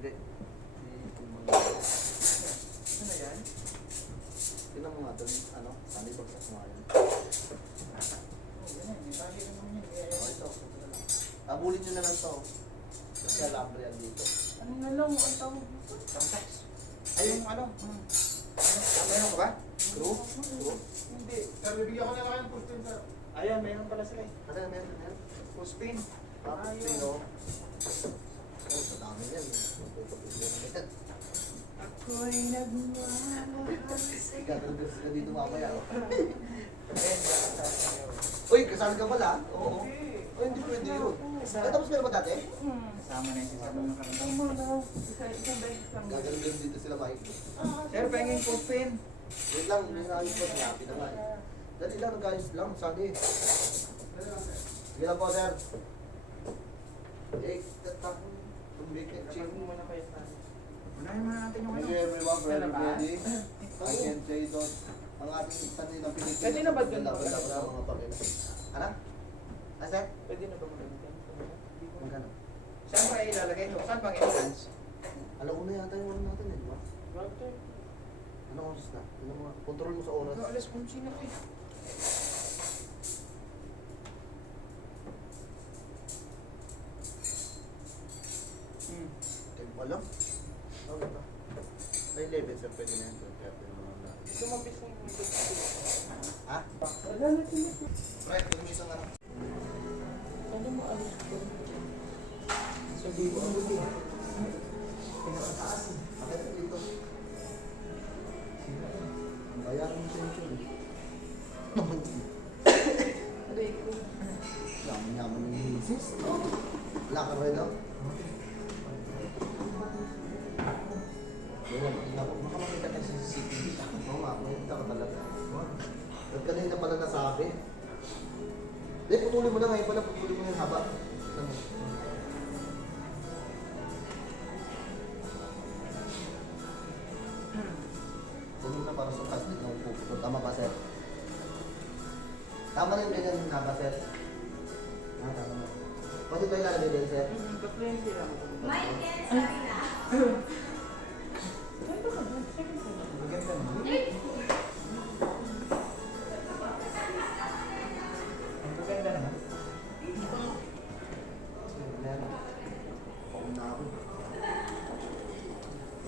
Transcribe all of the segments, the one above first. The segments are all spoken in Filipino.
Hindi. Ano yan? Tingnan mo nga doon, ano, sana ibagsak mo nga yan. Yan, may bagay naman yan. Oh, ito. Abulin nyo na lang to. Kasi alambre yan dito. Ano na lang, ang tawag dito? Tamtax. Ay, yung ano? Meron ka ba? Screw? Screw? Hindi. Sir, bibigyan ko na lang ng puspin, sir. Ayan, meron pala sila eh. Kasi meron. Puspin. Tapos Ayun. pino. Oh, sa dami yan. Magpapapigyan na yan. Ako'y nagmamahal sa'yo. Gagawin sila dito mamaya. Oh. Ayan, sasayaw. Uy, kasali ka pala? Oo. Okay. Oh, hindi pwede yun. Ay, tapos meron ba dati? Kasama na yung sisabang ng karanasan. Tama na, isang beses lang. Gagawin dito sila Mike. Sir, pahingin puspin. Wait lang, may naayos pa siya. Pinamay. Dali lang, guys lang, sabi. Sige lang po, sir. Tatak. Tumbikit, Check ching. mo muna kayo tayo. Unahin muna natin yung Thank ano. you everyone for Sir, ba? everybody. I can say that ang ating sanay ng Pilipinas. Pwede na ba dun? Laban-laban sa mga pamilya. Ano? Ah, sir? Pwede na ba magamitin? Magkano? Saan ba ilalagay ito? Saan bang entrance? Alam ko na yata yung ano natin eh, di ba? Bakit? Anong oras na? Control mo sa oras. Alas 11 na eh. Time pa lang. Okay ba? Ay, 11 sir, pwede na yan. Kaya pwede mo na. Lumabis na yung Ha? Wala na sila. Pre, yung isang ano. Ano mo alis ko? Sabi mo ang buti. Pinakataas eh. Bakit dito? Ang bayaran mo siya yun eh. Aray ko. Yaman-yaman ng misis. Wala ka rin daw? Tingnan ko, baka makita tayo sa CCTV. Oo nga, makita ka talaga. At kanina pala nasabi. Hindi, putulin mo na ngayon pala, putulin mo yung haba. Tignan mo. Tulong na para sa plastic na upo. Tama ba, sir? Tama na yung ganyan yung haba, sir? Ah, tama na. Pwede tayo lalagay din, sir? Tatlo yung sila. Michael, sorry na. Saan ba ka ba? Second ko na. Maganda mo. Ang maganda naman. Ayan. Pauna ako.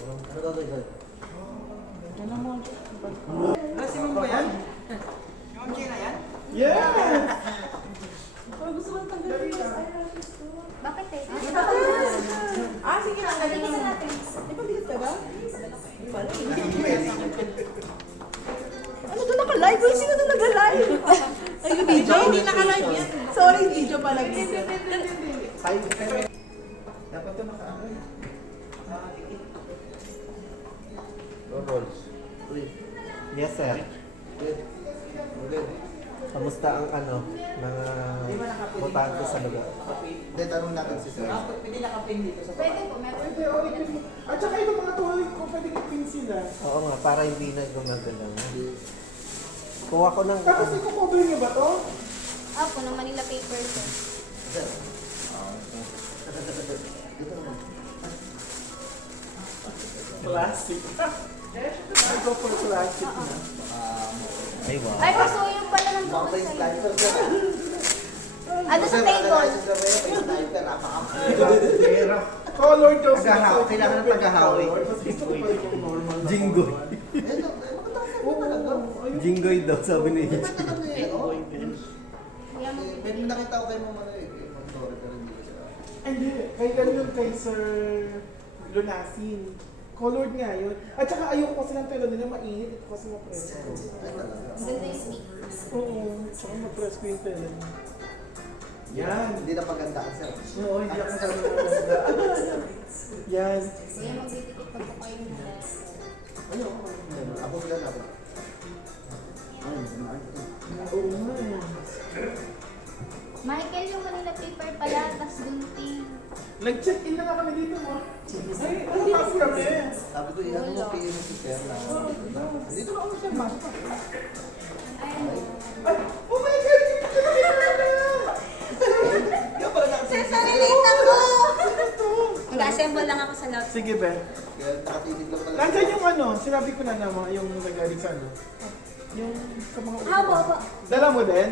Ano gagawin sir? Ano mo? Si Ma'am ba yan? Yung Gina yan? Parang gusto ko tanggalin yung eyelashes ko. Bakit eh? Ah, sige na. Tanggalin na natin. Di ba bigat ka ba? Wala. Ano doon naka-live? Uy, sino doon nag-live? Ay, yung video? Hindi naka-live yan. Sorry, video pala. Ay, dapat ito naka-ano eh. Nakadikit. Rolls. Uy. Yes, sir. Good. Good. Kamusta ang mga botante sa lugar? Hindi, tanong natin si sir. Pwede nakaping dito sa Pwede po, meron. Pwede, o ipin. At saka itong mga tuloy ko, pwede ipin sila. Oo nga, para hindi na gumagalaw. Kuha ko ng Tapos i-cover niyo ba to? Apo, ng Manila paper sir. Sir. Dito naman. Plastic. I go for plastic na. Ay, wow. Ay, pasuyo pala ng Mga bukod face sa'yo. slicer sir. Ano sa table? Sir, may face slicer. Napaka. Color daw sila. Paghahaw, kailangan ng paghahawi. Mas gusto ko pa yung normal. na Jinggoy. color. Eh, no, maganda sir. Oo, Talaga. ayun. Jinggoy daw, sabi ni Maganda kami eh, no? Kaya mo. May nakita ko kay Ma'am ano eh. Kay Ma'am Dora, pero hindi ko siya. Hindi, kay ganun kay Sir Lunasin. Colored nga yun. At saka ayoko kasi ng telo nila mainit. Ito kasi ma-press ko. Ay, talaga. Ang ganda yung sneakers. Oo, saka ma-press ko yung telo. Yan. Hindi na pagandaan sir. Oo, hindi ako sa mga Yan. Kaya magdidikit pa po kayo ng letter. Ano? Ako sila na ako. Ay, Oo nga eh. Michael, yung Manila paper pala, tas gunting. Nag-check-in na nga kami dito mo. Ay, bukas kami. sabi ko, ilan mo PM si sir na. Dito na ako sir, masok ka. Ay, Ay, oh my God! Kaya pala nakasisi. Sir, sorry late ako! Mag-assemble lang ako ako sa lab. Sige, Ben. Kaya nakatinig lang talaga. Nandiyan yung ano, sinabi ko na naman, yung nagaling sa ano. Yung sa mga Haba, haba. Dala mo din?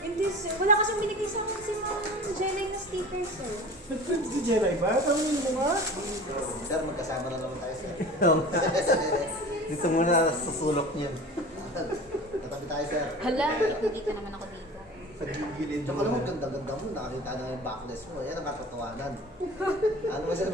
Hindi, sir. Wala kasing binigay sa akin si Ma'am Jelay na sticker, sir. Nag-print si Jelay ba? Tawin mo nga. Sir, magkasama na naman tayo, sir. Dito muna susulok niya. Katabi tayo, sir. Hala, dito naman ako dito. Sa gilid Tsaka naman, ganda-ganda mo. Nakakita na yung backless mo. Yan ang katatawanan. Ano ba, sir?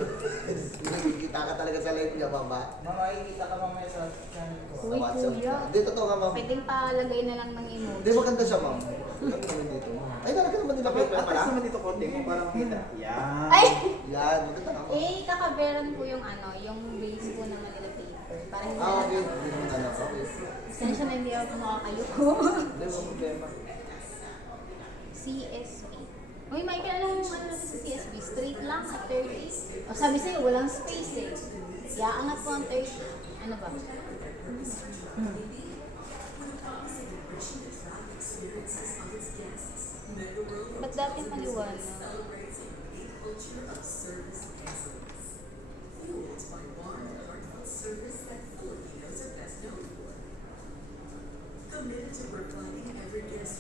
Nakikita ka talaga sa live niya, mama. Makikita ka mamaya sa channel ko. Sa Uy, WhatsApp. kuya. Hindi, totoo nga, ma'am. Pwedeng palagay na lang ng Hindi, emoji. maganda siya, ma'am. Maganda naman dito. Ay, nalagyan naman nila paper pala. naman dito konti mo parang kita. Yan. Ay! Yan, maganda ako. Eh, kakaberan po yung ano, yung base po ng Manila paper. Para hindi Ah, okay. na Hindi naman ano. Okay. Sensya na hindi ako makakayuko. Hindi, walang problema. CSB. Uy, Michael, alam mo ano natin sa CSB? Straight lang at 30. O sabi sa'yo, walang space eh. Iaangat ko ang 30. Ano ba? Ba't dati maliwanag?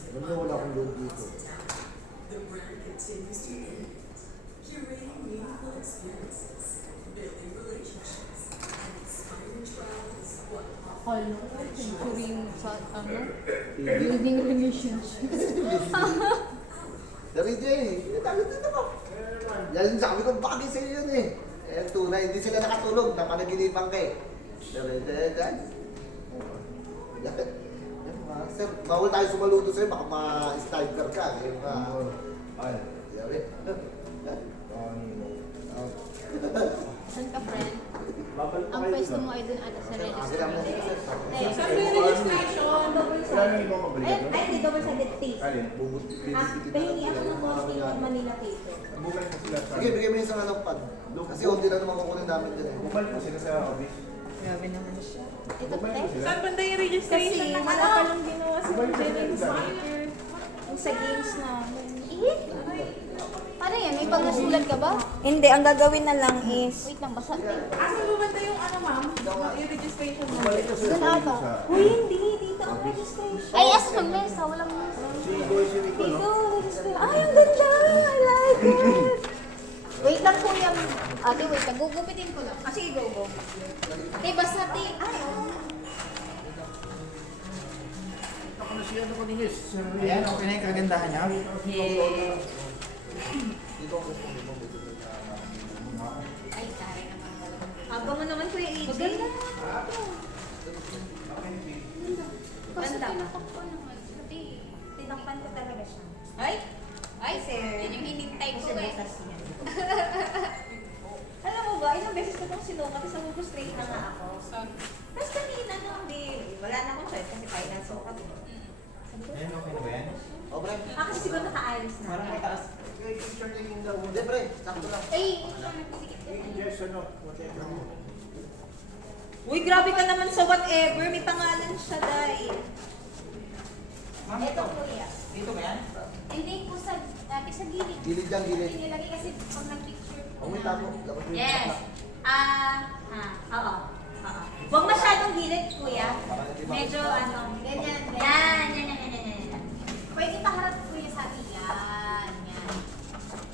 Alam niyo, wala akong load dito. Akala ko, century yung sa ano? Building relationship. Dari Jay, talit dito ko. Yan yung sabi ko, bagay sa'yo yun eh. Eh, tunay, hindi sila nakatulog, napanaginipan ka eh. Dari Jay, yan. Sir, bawal tayo sumaludo sa'yo, baka ma-sniper ka. Yung Ay. Yabi. Saan ka, friend? Babalik Ang pwesto mo ay dun ata sa Akin lang registration. sir. Eh, Sir, may registration. Double Kaya sided. hindi ko mabalik. Ay, hindi double sided tape. Alin? Pahingi ako ng konting Manila paper. Bumalik ko sila sa... Sige, bigay mo yung isang anong pad. Kasi hindi na naman kukunin namin din eh. Bumalik ko sila sa office. Grabe naman siya. Ito, Bumalik ko te. sila. Saan banda yung registration na wala pa lang ginawa sa Jelay na sticker. Yung sa games namin. Eh? Paano yan? May pangasulat ka ba? Hindi, ang gagawin na lang is... Wait lang, basa. Asan mo banda yung ano, ma'am? Yung registration mo? Bumalik ko sila Dun sa ata. sa... Uy, hindi. Dito ang registration. Ay, asa ng mesa? Walang mesa. Si Boy, si Rico, no? Dito, registration. Ay, ang ganda! I like it! Wait lang po yung... Ate, wait lang. Gugupitin ko lang. Sige, go, go. Te, basta te. Ay, oh. Ako na siya, ano ko nilis? Ayan, okay na yung kagandahan niya. Dito ako gusto mo. Ay, taray naman talaga. Habang mo naman, Kuya AJ. Maganda. Kasi Ganda. pinatakpan naman. Te. Tinakpan ko talaga siya. Ay! Ay, Sir. Yan yung hinintay ko Kasi eh. butas niya. Alam mo ba, ilang beses ko itong sinukat, tapos nag-frustrate na nga ako. Tapos kanina nung di, wala na akong choice kasi finance ko kami. Ayan, okay na ba yan? O, pre. Kasi siguro naka-alis na. Parang mataas. Yung picture niya yung daw. Hindi, pre. Sakto lang. Ay, nagpisikit ka. Yes or no? Whatever. Uy, grabe ka naman sa whatever. May pangalan siya, Day. Ma'am, Ito, kuya. Dito ba yan? Hindi po sa, dati sa gilid. Gilid lang, gilid. Hindi nilagay kasi pag nag-picture po O, may na- tapo. Dapat may Yes. tapo. Oo. Huwag masyadong gilid, kuya. Parang hindi Medyo makikita. ano. Ganyan, Yan, ganyan. yan, yan, yan, yan, yan. Pwede paharap kuya sa akin. Yan, yan.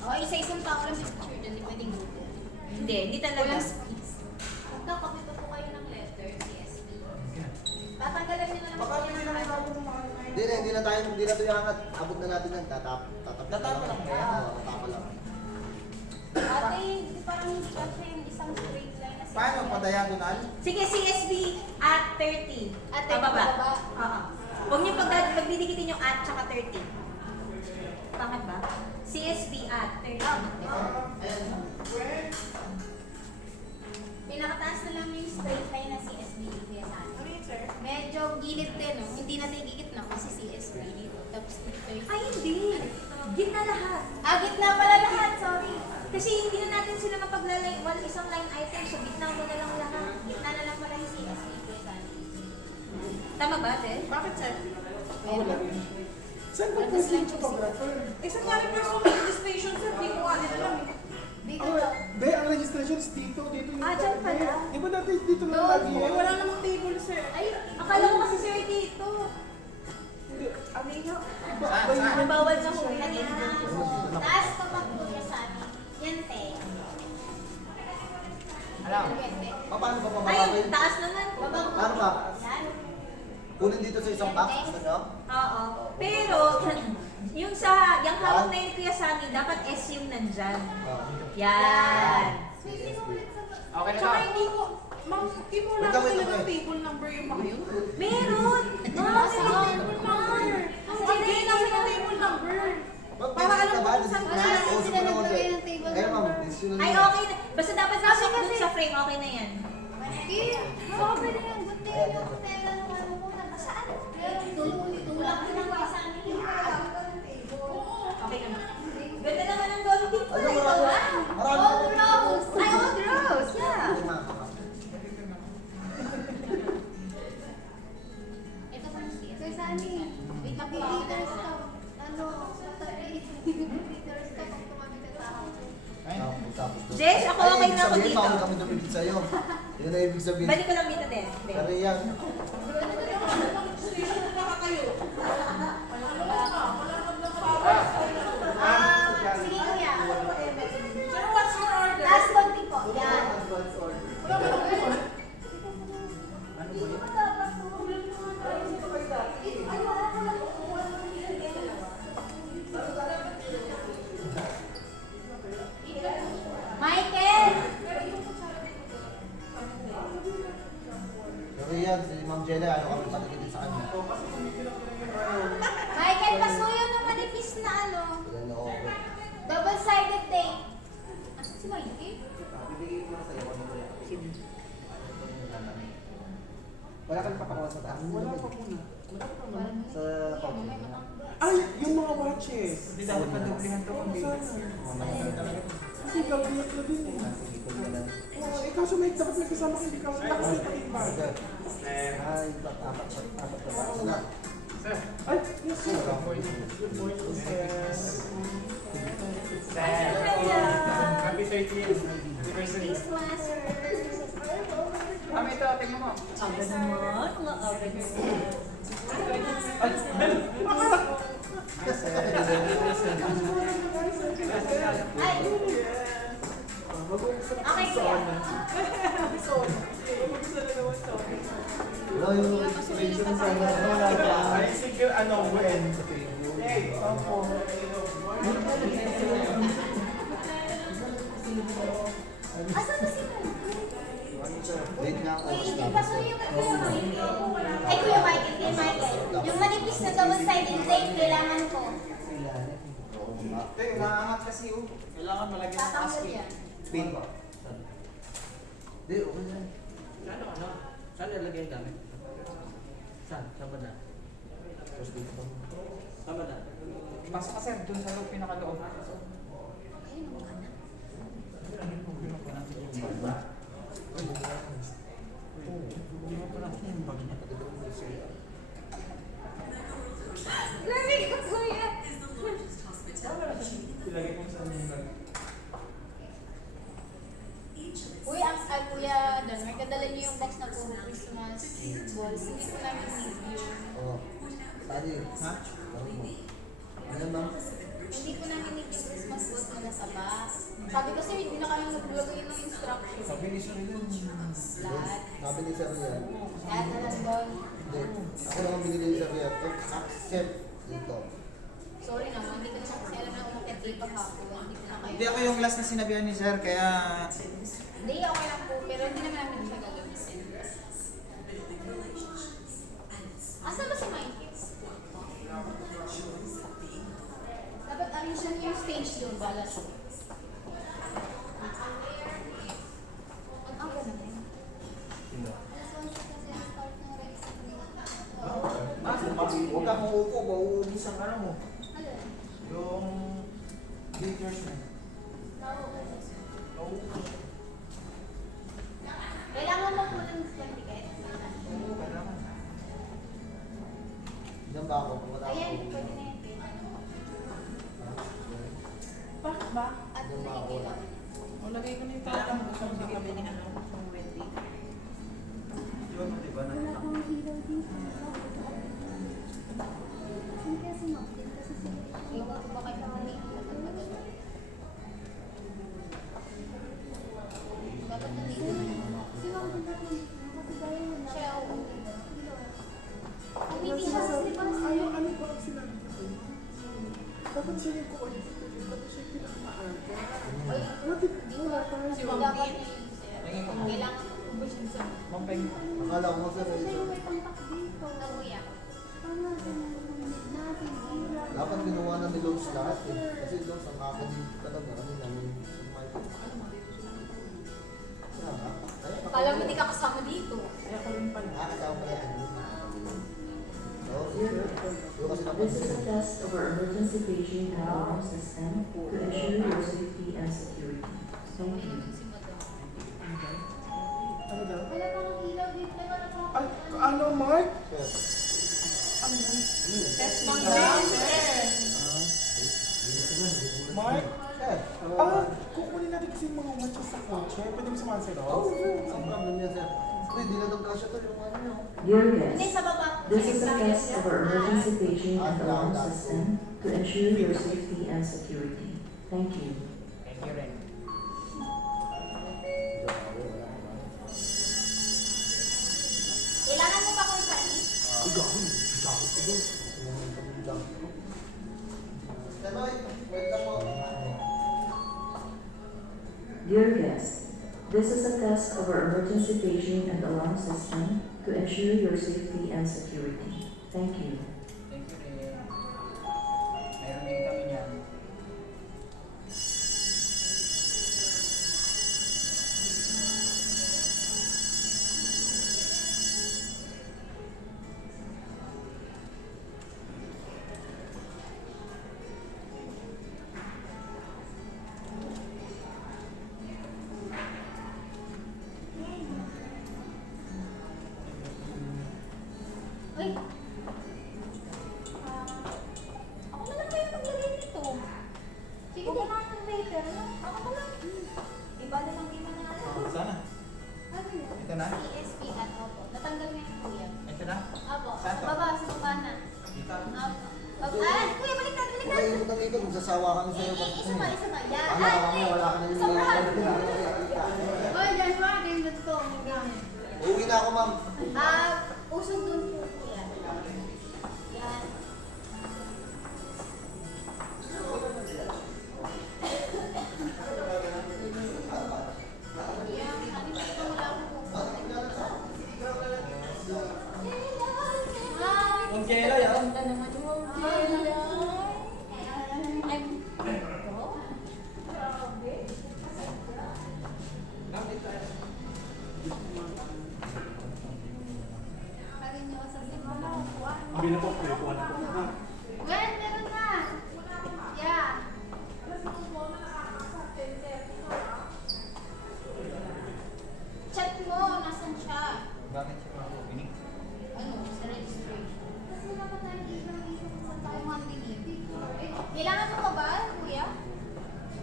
O, isa-isang tao lang may picture dyan. Hindi pwedeng Google. Hindi talaga. Walang space. Magkakapito po kayo ng letter, CSB. Tatanggalan nyo na lang Baka po hindi yung na ano. Hindi na, hindi na ito iangat. Abot na natin yan. Tatapa Tatapa lang ba yan? Oo, tatapa lang. Ate, hindi parang hindi kasi yung isang straight line na Paano? Pa-diagonal? Sige, CSB at 30. At 30 Pababa. pababa. Oo. Huwag niyo pagdidikitin yung at tsaka 30. Tama ba? CSB at 30. Pinakataas na lang yung straight line na CSB kuya sa akin. Ano yun, sir? Medyo gilid din, no? Hindi natin igigit na kasi CSB dito. Tapos dito yung... Ay, hindi. Gitna lahat. Ah, gitna pala lahat, sorry. Kasi hindi na natin sila mapaglalay. Isang line item, so gitna mo na lang lahat. Gitna na lang pala yung CSB kuya sa akin. Tama ba, Ate? Bakit, sir? Saan ba kasi yung photographer? Eh, sa nga rin personal registration, sir. Di ko nga din alam eh. Dito Oh, daw. be, ang registration is dito yung Ah, dyan pala. Di ba dati dito lang Doon. lagi yan? Wala namang table, sir. Ay, akala ko kasi sir dito. Ano yun? Ano bawal na huli? Kanina ako. Taas ka pa po sa amin. Yan, te. Alam. Yan, te. Paano ba Ay, mababay? taas naman. Babang Paano ba? Yan. Kunin dito sa isang box, gusto nyo? Oo. Pero, yung hawak na yun Kuya Sunny, dapat S yung nandyan. Oo. Yan. Okay na Tsaka ba? hindi ko, ma'am, hindi mo wala Wait lang, wait talaga lang. table number yung mga yun. Meron! Wala silang table number. Hindi namin yung table number. Para alam ko kung saan Wala sila. naman sila naglagay ng table Ayun, ma'am. number. Issue na Ay, nila. okay na. Basta dapat nasa dun sa frame, okay na yan. Hindi. Oo, pwede yan. Buti yung hotel ang ano mo na. Saan? Tulak ko lang kayo sa amin. Okay na. Ganda naman ang Dolby ko. Ano, marami. Old Rose. Ay, Old Rose, yeah. Ito pa siya. Sir Sunny, wait lang po. Leaders ka. Ano, leaders ka pag tumami ka sa akin. Jess, ako okay na ako dito. Ay, kami dumibig sa'yo. Yun na ibig sabihin. Balik ko lang dito din. Pero yan. Sige kuya. Sir, what's your order? Last konti po. Yan. Michael! Pero yan, si Ma'am Jella, ayaw kami patigilin sa kanya. Michael, pasuyo ng manipis na ano. Yan na over. Double-sided tape. Asan si Michael? Bibigay ko na sa'yo kung ano yan. Wala ka napapakuha sa taas? Wala pa muna. Sa pouch. Ay, yung mga watches. Hindi dapat madublihan to kung Sana. Kasi gagawin na din eh. Oo, eh kaso may dapat may kasama ka, hindi kaso nakasal pa yung bag. Ay, apat na ba? Sila. Ay, yes sir. Good morning, sir. Happy 30th anniversary. Ma'am, ito, tingnan mo. Agad naman, mga agad. Ay! Okay kuya. Wala yung expression sa mga wala pa. Ay, sige, ano, when? Hey, opo. Asan ba si Michael? Wait nga ako. Uy, hindi pasuyo ka kuya Michael. Ay kuya Michael, kay Michael. Yung manipis na double-sided tape, kailangan ko. Ito, umaangat kasi, oh. Kailangan malagyan ng Tatanggal aspi. yan. Pin ba? Hindi, okay na. Saan nilagay yung gamit? Saan? Saan ba na? Saan ba na? Pasok ka, sir, dun sa loob, pinakaloob. Lamig ko, kuya. Ilagay ko sa bag. Uy, ang kuya doon, may kadala niyo yung box na puro Christmas balls. Hindi ko namin need yun. Oo. Saan yun? Ha? Ano ma'am? Hindi ko namin need yung Christmas balls na nasa box. Sabi kasi hindi na kami naglagay ng instruction. Sabi ni Sir yun. Lahat. Sabi ni Sir yan. Lahat na nandun. Hindi. Ako lang ang binili ni Sir yan. Accept dito. Sorry naman, hindi ko naman kasi alam na umakit dito hapon. Hindi ko na kayo. Hindi ako yung last na sinabihan ni Sir, kaya... Hindi, okay lang po. Pero hindi naman namin siya gagamitin. Asan ba si Mikey? Dapat arrange lang yung stage doon, bala siya. Ang ako naman. Huwag kang uupo, mauubusan ka na mo. Alin? Yung... glitters mo. Nauubos. Nauubos. Kailangan mo po ng ticket. Oo, kailangan. Diyan ba ako? Wala ako. Ayan, pwede na yan. Bakit ba? At Diyan ba ako? ticket. Hindi kami ni ano, kung Wendy. Yun, diba na? Wala pang ilaw dito. Hindi kasi mag-din kasi sila. Iwan ko ba kayo ng link? Dapat nandito na yun. Si Ma'am din dapat nandito na kasi gaya wala. Siya, oo. Ang meeting house, di ba? Ayaw, ano ba ang sinabi ko sa'yo? Dapat siya yung coordinator, dapat siya yung pinakamaaga. Bakit wala tayo? Si Ma'am Dapat Tin. na yun, sir. Kailangan ubusin sa Mampeng. Akala ko nga sir, Kasi siya yung may contact dito. Nakuya. Paano natin natin ilaw? dapat ginawa na ni Lods lahat eh. Kasi Lods ang akadip talaga kanina yung sa Michael. Kaya nga, Kala mo hindi ka kasama dito. Ay, ako rin pala. nakakasama pala yan. Oo, sir. Yung kasi This is a napansin. test of our emergency paging and alarm system to ensure your safety and security. Thank you. Si Madam. Ano daw? Wala pang ilaw dito. Wala pang Ay, ano, Mark? Sir. Ano yan? Test bang daw, sir? Mark? Sir. Kukunin natin kasi yung mga watches sa kotse. Pwede mo samahan sila? Oo, sir. Ang problem niya, sir. Uy, di na daw kasya to yung ano nyo. Dear Hindi, guests, sa baba. this is a test of our emergency paging and alarm system to ensure your safety and security. Thank you. Thank you, Ren. Kailangan mo pa ko isa ni? Uy, gago. Gago ko doon. Gago ko. Tenoy, wait lang mo. Dear guests, this is a test of our emergency paging and alarm system to ensure your safety and security. Thank you. Thank you, Ren. Meron din kami niyan. Uy! Ako na lang kayo maglagay nito. Sige, di na ang waiter. Ano? Ako na lang. Iba na lang din na natin. Sana. Ano yun? Ito na? CSP at opo. Natanggal nga yung kuya. Ito na? Opo. Saan Sa to? baba, sa baba na. Dito. Opo. Ah, kuya, baliktad, Huwag baliktad. kayo utang dito, magsasawa kami sa'yo. Isa pa, isa pa. Yan. Ano ka kami, wala ka na yung Sobrahan. Hoy, dyan mo. Ganyan to. Hanggang. Uuwi na ako, ma'am. Usog dun po, kuya. Yan. Kung kailan yan? Ganda naman yung Bila po, kuya po. Gwen, meron na. Yeah. Chat mo, nasan siya? Bakit siya makukinig? Ano, sa registration. Kasi wala pa tayong ilaw dito kung saan tayo Yung kailangan mo ba, kuya?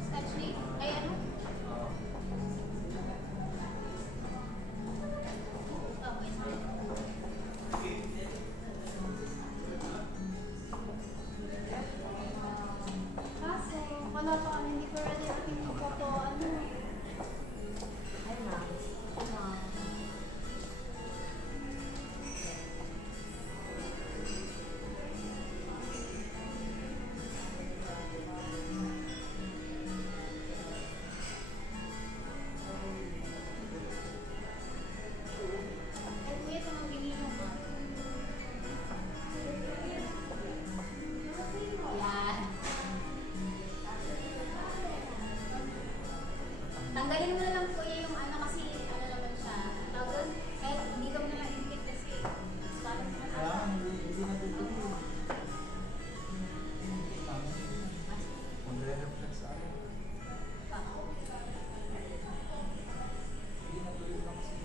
Scotch tape? Ay, ano? Okay, sorry. Kaso, wala pa kami, hindi pa ready ang aking photo, ano. Ay, ma'am. Ma'am. Ay, kuya, tumanggi mo ba? Yan. Tanggalin mo na lang kuya yung ano kasi ano naman siya. Tawag doon, kahit hindi ka mo na lang ingit kasi parang naman Kaya ata. hindi na tutuloy. Magre-reflex sa akin. Hindi na tuloy lang kasi.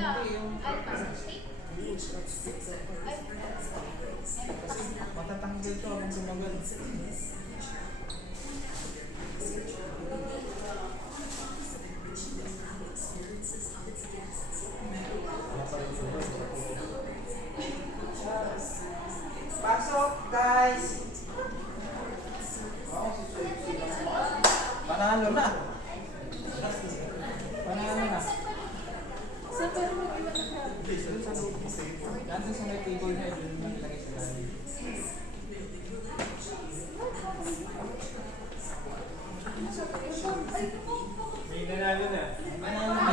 Alpha. Matatanggal to habang sumagal. Pasok, guys! Panalo na. Panalo na. Sa pero mag-iwan na siya. Nandun sa may table na yun, yung nilagay sa lalim. May nanalo na. Manalo na.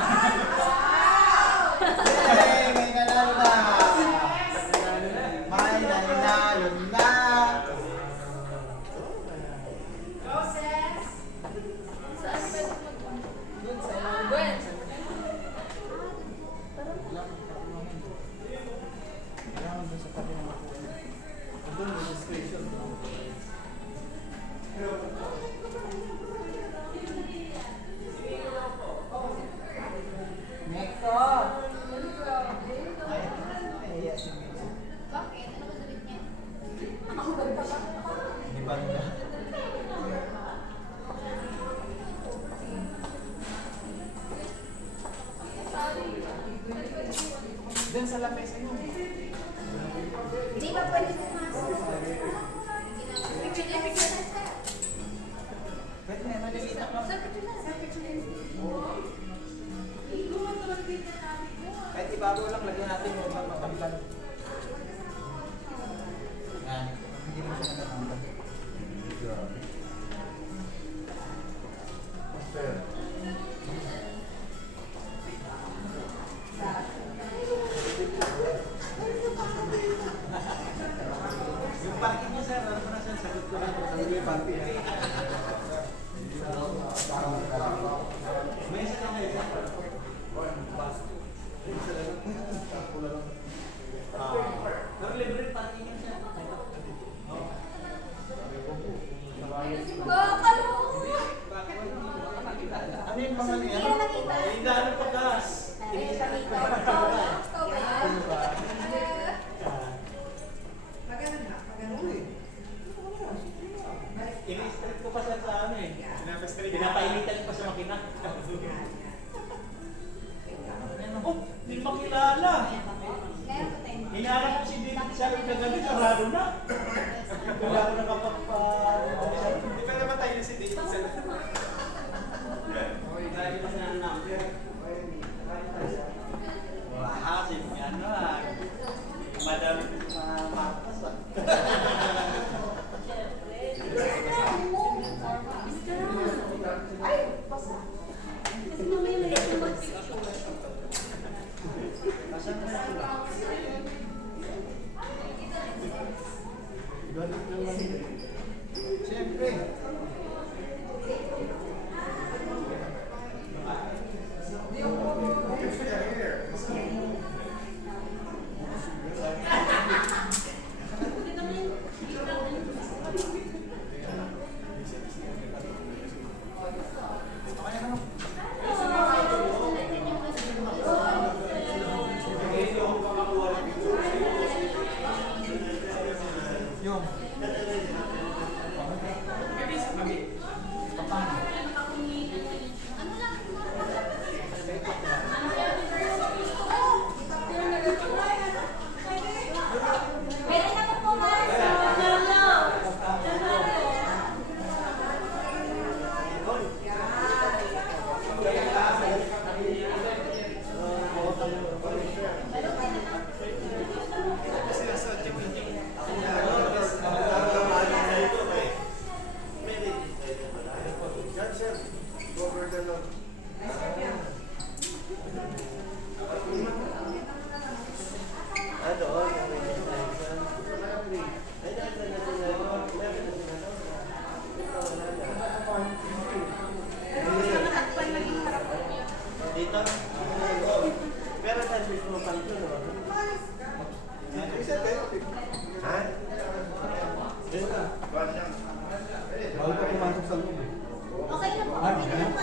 Yay! May nanalo na. May nanalo na. Gwen. Kailangan doon sa tabi ng makuha. Doon, registration. Next up! Nahiya si Missy. Bakit? Ano ba sabihin niya? Di ba niya? Doon sa lamesa yun. Di ba pwede pumasok? Picture niya. Pwede na, malilita ka. Kahit ibabaw lang, lagyan natin yung makabilan. Yan. Hindi rin siya natatanggal. Yung parking niya sir, ano na sir? Sagot ko lang. Sagot yung parking. May isa na kayo sir. Pero libre parking niya sir. Ano yung pangalan niya? Hindi na nakita. Hindi na pagkas. Ay, nakita. Ikaw ba? Ikaw ba yan? Ini-strip ko pa siya sa ano eh. Pinapainitan pa sa makina. Oh, hindi makilala. Ngayon pa tayo. Hinahanap ko si David sa kagabi, sarado na. Wala ko nakapagpa... Hindi pa naman tayo si David sa... Lagi pa siya ng number. Wah, si ano ah. Madami mapas ah. Kasi mamaya may ito mag-picture. Nasaan na sila? Galit na lang. Siyempre. Yung. Pwede na po pumasok. Dito? Pero sa mismo pa ito, no? Ha? Bawal ka pumasok sa loob. Okay na po. Okay na po.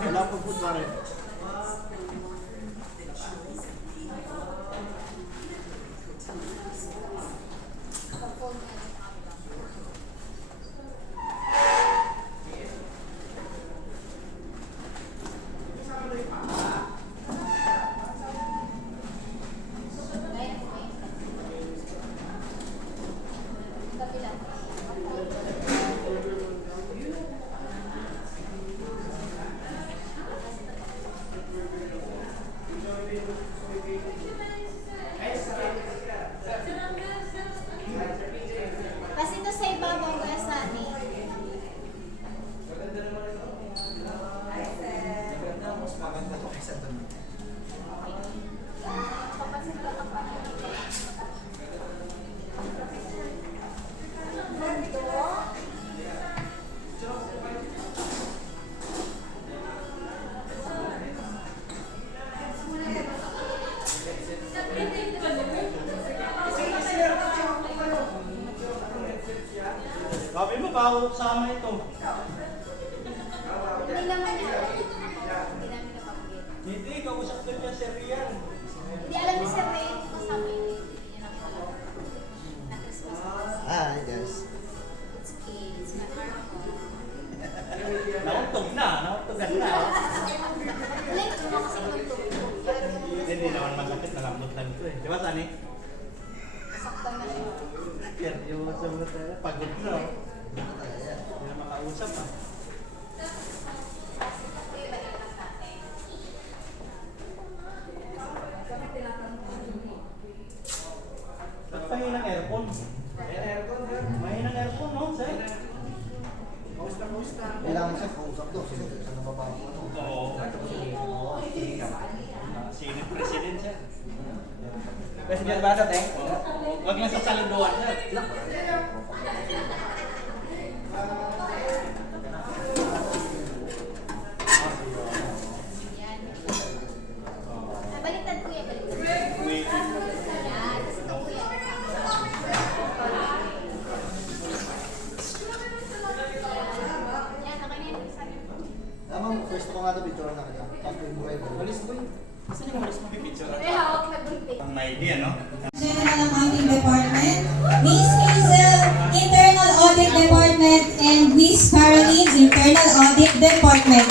Wala pang food pa rin. Kasi ito sa ibabaw ka sa amin. Mas maganda to kaysa doon. Papansin ka pa pa. Sabi mo, kahawak sa amin ito. Hindi naman yan. Hindi namin nabanggit. Hindi, kausap ko niya si Rian. Hindi alam ni Sir Ray kung kasama yun. Hindi niya namin alam. Na Christmas. Hi guys. It's okay. It's not harmful. Nauntog na, nautogan na. Late mo kasi magtulog. Hindi naman masakit, nalambot lang ito eh. Di ba, Sani? Saktan na siya. Seryoso mo tayo. Pagod na. Hindi na makausap ah. Iba-iba sa atin. mahinang aircon. Mahinang aircon, no, sir? Kailangan siya kausap daw. Sino sa nababa ko? Oo. Senate President siya. President ba natin? Huwag lang sa saluduan, sir. Baliktad kuya, baliktad. Wait. Yan, kasi ito kuya. Yan, okay na yun. Ma'am, first ko nga ito, picture na kita. Tapos yung buhay ko. Alis ko yun. Kasi yung malis mo pipicture. May hawak na birthday. Ang may idea, no? General Accounting Department, Miss Hazel, Internal Audit Department, and Miss Caroline, Internal Audit Department.